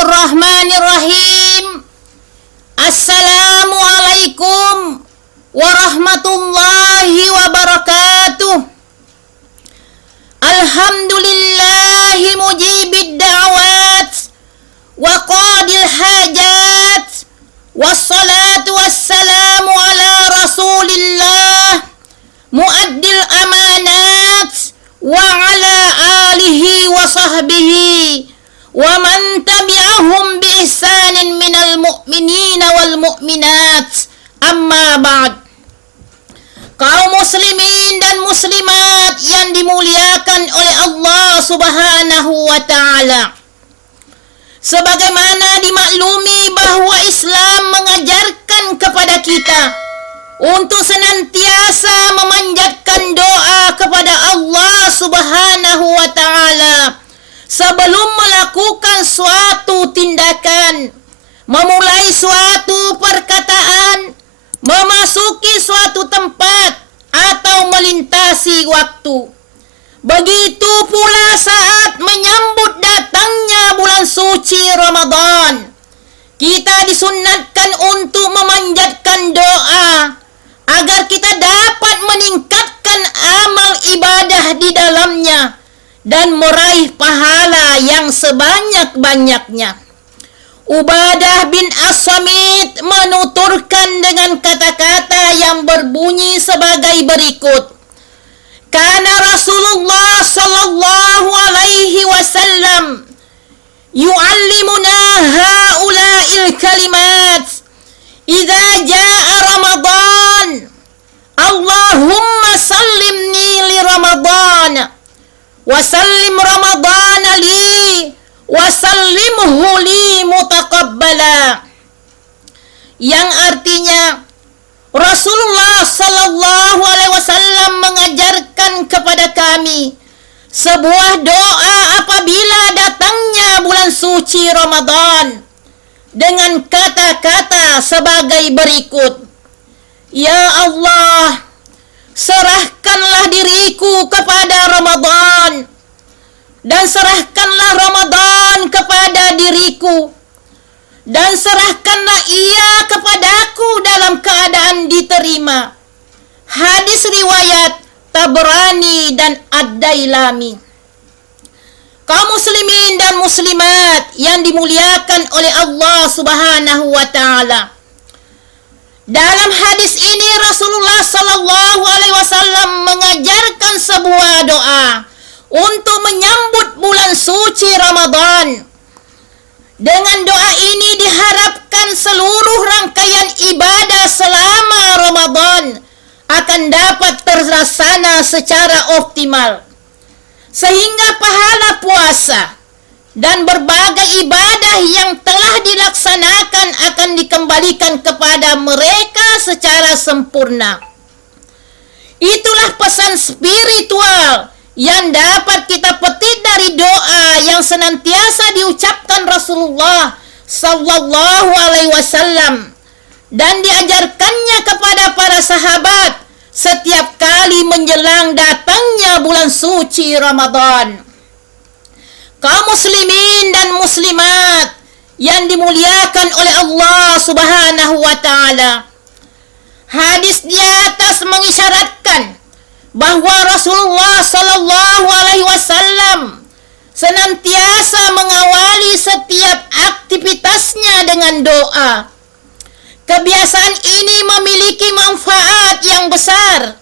Bismillahirrahmanirrahim. Assalamualaikum warahmatullahi wabarakatuh. Alhamdulillahi mujibid da'wat wa qadil hajat. Wassalatu wassalamu ala rasulillah muaddil amanat wa ala alihi wa sahbihi wa man tabi'ahum bi ihsanin minal mu'minina wal mu'minat. Amma ba'd. Kaum muslimin dan muslimat yang dimuliakan oleh Allah Subhanahu wa ta'ala, sebagaimana dimaklumi bahwa Islam mengajarkan kepada kita untuk senantiasa memanjatkan doa kepada Allah Subhanahu wa ta'ala sebelum melakukan suatu tindakan, memulai suatu perkataan, memasuki suatu tempat, atau melintasi waktu. Begitu pula saat menyambut datangnya bulan suci Ramadan, kita disunnatkan untuk memanjatkan doa agar kita dapat meningkatkan amal ibadah di dalamnya dan meraih pahala yang sebanyak-banyaknya. Ubadah bin As-Samit menuturkan dengan kata-kata yang berbunyi sebagai berikut. Kana Rasulullah sallallahu alaihi wasallam yu'allimuna haula'il kalimat idza jaa Ramadan. Allahumma sallimni li Ramadan wa sallim Ramadan li wa sallimhu li mutaqabbala. Yang artinya, Rasulullah sallallahu alaihi wasallam mengajarkan kepada kami sebuah doa apabila datangnya bulan suci Ramadan dengan kata-kata sebagai berikut. Ya Allah, serahkanlah diriku kepada Ramadan dan serahkanlah Ramadan kepada diriku dan serahkanlah ia kepadaku dalam keadaan diterima. Hadis riwayat Tabrani dan Ad-Dailami. Kaum muslimin dan muslimat yang dimuliakan oleh Allah Subhanahu wa ta'ala, dalam hadis ini Rasulullah sallallahu alaihi wasallam mengajarkan sebuah doa untuk menyambut bulan suci Ramadan. Dengan doa ini diharapkan seluruh rangkaian ibadah selama Ramadan akan dapat terlaksana secara optimal, sehingga pahala puasa dan berbagai ibadah yang telah dilaksanakan akan dikembalikan kepada mereka secara sempurna. Itulah pesan spiritual yang dapat kita petik dari doa yang senantiasa diucapkan Rasulullah sallallahu alaihi wasallam dan diajarkannya kepada para sahabat setiap kali menjelang datangnya bulan suci Ramadan. Kaum muslimin dan muslimat yang dimuliakan oleh Allah Subhanahu wa ta'ala, hadis di atas mengisyaratkan bahwa Rasulullah sallallahu alaihi wasallam senantiasa mengawali setiap aktivitasnya dengan doa. Kebiasaan ini memiliki manfaat yang besar.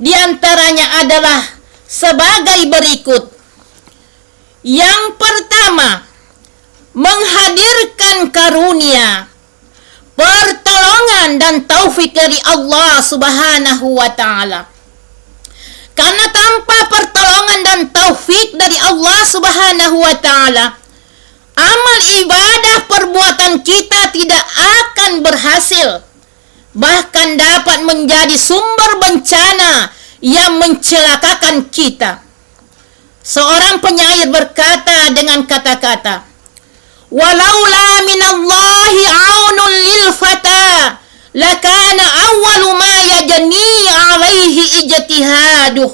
Di antaranya adalah sebagai berikut. Yang pertama, menghadirkan karunia, pertolongan dan taufik dari Allah Subhanahu wa ta'ala. Karena tanpa pertolongan dan taufik dari Allah Subhanahu wa ta'ala, amal ibadah perbuatan kita tidak akan berhasil, bahkan dapat menjadi sumber bencana yang mencelakakan kita. Seorang penyair berkata dengan kata-kata, "Walaula minallahi aunun lil fata lakana awwalu ma yajni alaihi ijtihaduh."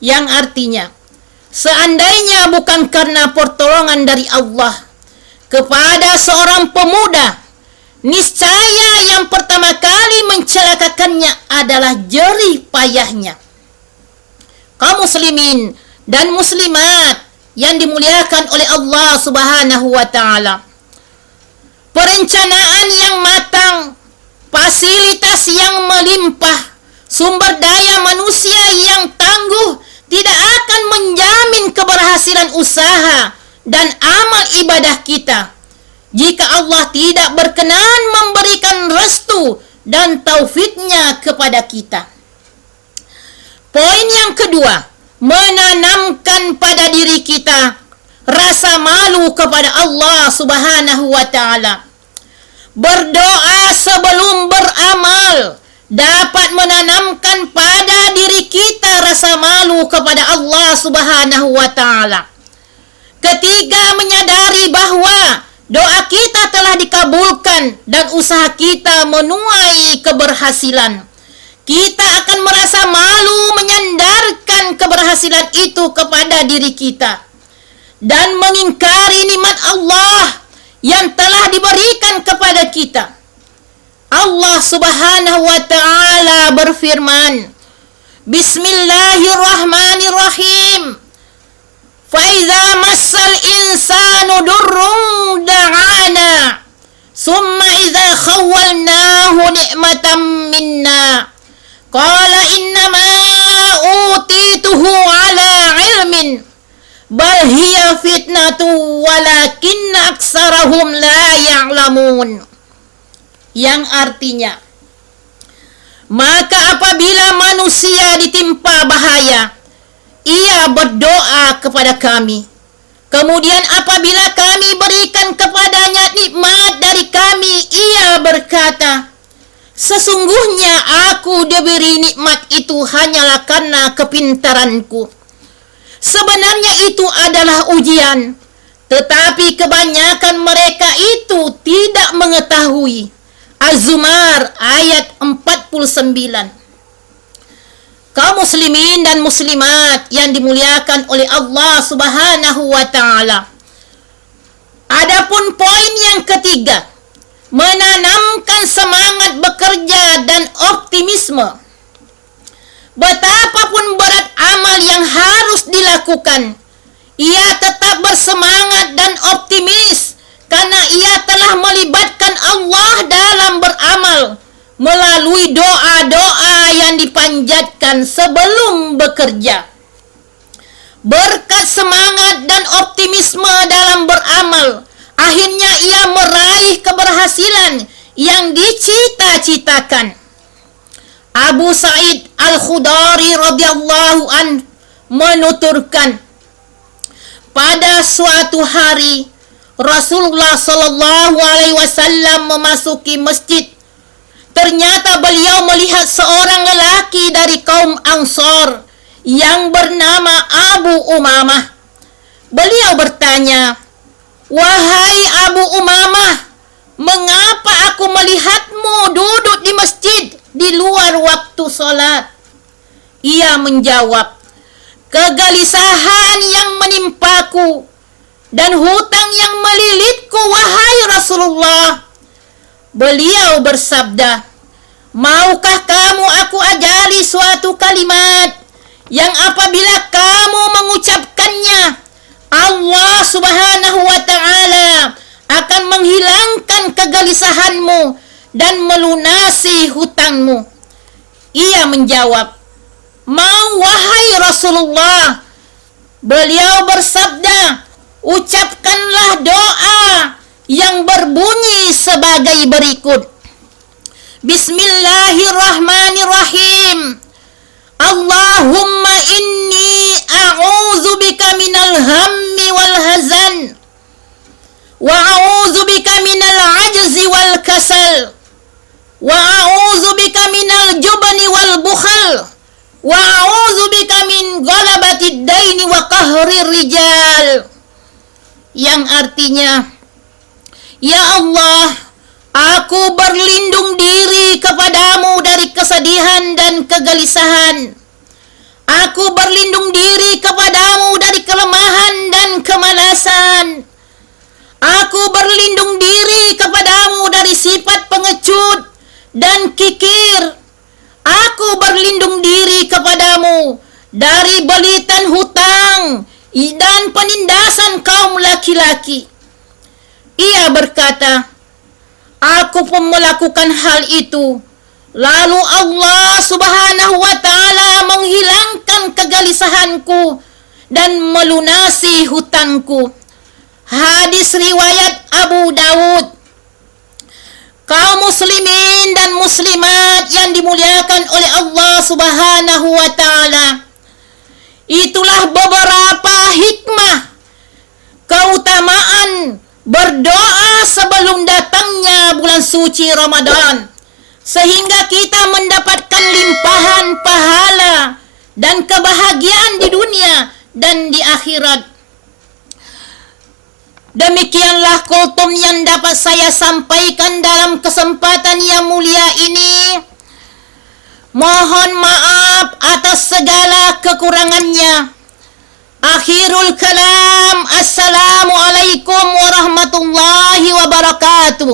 Yang artinya, seandainya bukan karena pertolongan dari Allah, kepada seorang pemuda, niscaya yang pertama kali mencelakakannya adalah jerih payahnya. Kaum muslimin dan muslimat yang dimuliakan oleh Allah Subhanahu wa taala. Perencanaan yang matang, fasilitas yang melimpah, sumber daya manusia yang tangguh tidak akan menjamin keberhasilan usaha dan amal ibadah kita jika Allah tidak berkenan memberikan restu dan taufiknya kepada kita. Poin yang kedua, menanamkan pada diri kita rasa malu kepada Allah Subhanahu wa taala. Berdoa sebelum beramal dapat menanamkan pada diri kita rasa malu kepada Allah Subhanahu wa taala. Ketiga, menyadari bahwa doa kita telah dikabulkan dan usaha kita menuai keberhasilan. Kita akan merasa malu menyandarkan keberhasilan itu kepada diri kita dan mengingkari nikmat Allah yang telah diberikan kepada kita. Allah Subhanahu wa taala berfirman, Bismillahirrahmanirrahim. Faiza massal insanu durrun da'ana summa idza khawwalnahu ni'matan minna qala innama utituhu ala ilmin bal hiya fitnatu walakinna aksarahum la ya'lamun. Yang artinya, maka apabila manusia ditimpa bahaya, ia berdoa kepada kami. Kemudian apabila kami berikan kepadanya nikmat dari kami, ia berkata, sesungguhnya aku diberi nikmat itu hanyalah karena kepintaranku. Sebenarnya itu adalah ujian, tetapi kebanyakan mereka itu tidak mengetahui. Az-Zumar ayat 49. Kaum muslimin dan muslimat yang dimuliakan oleh Allah Subhanahu wa taala. Adapun poin yang ketiga, menanamkan semangat bekerja dan optimisme. Betapapun berat amal yang harus dilakukan, ia tetap bersemangat dan optimis karena ia telah melibatkan Allah dalam beramal melalui doa-doa yang dipanjatkan sebelum bekerja. Berkat semangat dan optimisme dalam beramal, akhirnya ia meraih keberhasilan yang dicita-citakan. Abu Sa'id Al-Khudari radhiyallahu anhu menuturkan, pada suatu hari Rasulullah sallallahu alaihi wasallam memasuki masjid. Ternyata beliau melihat seorang lelaki dari kaum Ansar yang bernama Abu Umamah. Beliau bertanya, "Wahai Abu Umamah, mengapa aku melihatmu duduk di masjid di luar waktu sholat?" Ia menjawab, "Kegelisahan yang menimpaku dan hutang yang melilitku, wahai Rasulullah." Beliau bersabda, "Maukah kamu aku ajari suatu kalimat yang apabila kamu mengucapkannya, Allah Subhanahu wa ta'ala akan menghilangkan kegelisahanmu dan melunasi hutangmu?" Ia menjawab, "Mau wahai Rasulullah." Beliau bersabda, "Ucapkanlah doa yang berbunyi sebagai berikut. Bismillahirrahmanirrahim. Allahumma inni a'udzubika minal hammi wal hazan wa a'udzubika minal ajzi wal kasal wa a'udzubika minal jubni wal bukhal wa a'udzubika min ghalabatid daini wa qahrir rijal." Yang artinya, "Ya Allah, aku berlindung diri kepadamu dari kesedihan dan kegelisahan. Aku berlindung diri kepadamu dari kelemahan dan kemalasan. Aku berlindung sifat pengecut dan kikir. Aku berlindung diri kepadamu dari belitan hutang dan penindasan kaum laki-laki. Ia berkata, aku pun melakukan hal itu. Lalu Allah Subhanahu wa ta'ala menghilangkan kegelisahanku dan melunasi hutangku. Hadis riwayat Abu Dawud. Kaum muslimin dan muslimat yang dimuliakan oleh Allah Subhanahu wa ta'ala, itulah beberapa hikmah keutamaan berdoa sebelum datangnya bulan suci Ramadan, sehingga kita mendapatkan limpahan pahala dan kebahagiaan di dunia dan di akhirat. Demikianlah kultum yang dapat saya sampaikan dalam kesempatan yang mulia ini. Mohon maaf atas segala kekurangannya. Akhirul kalam. Assalamualaikum warahmatullahi wabarakatuh.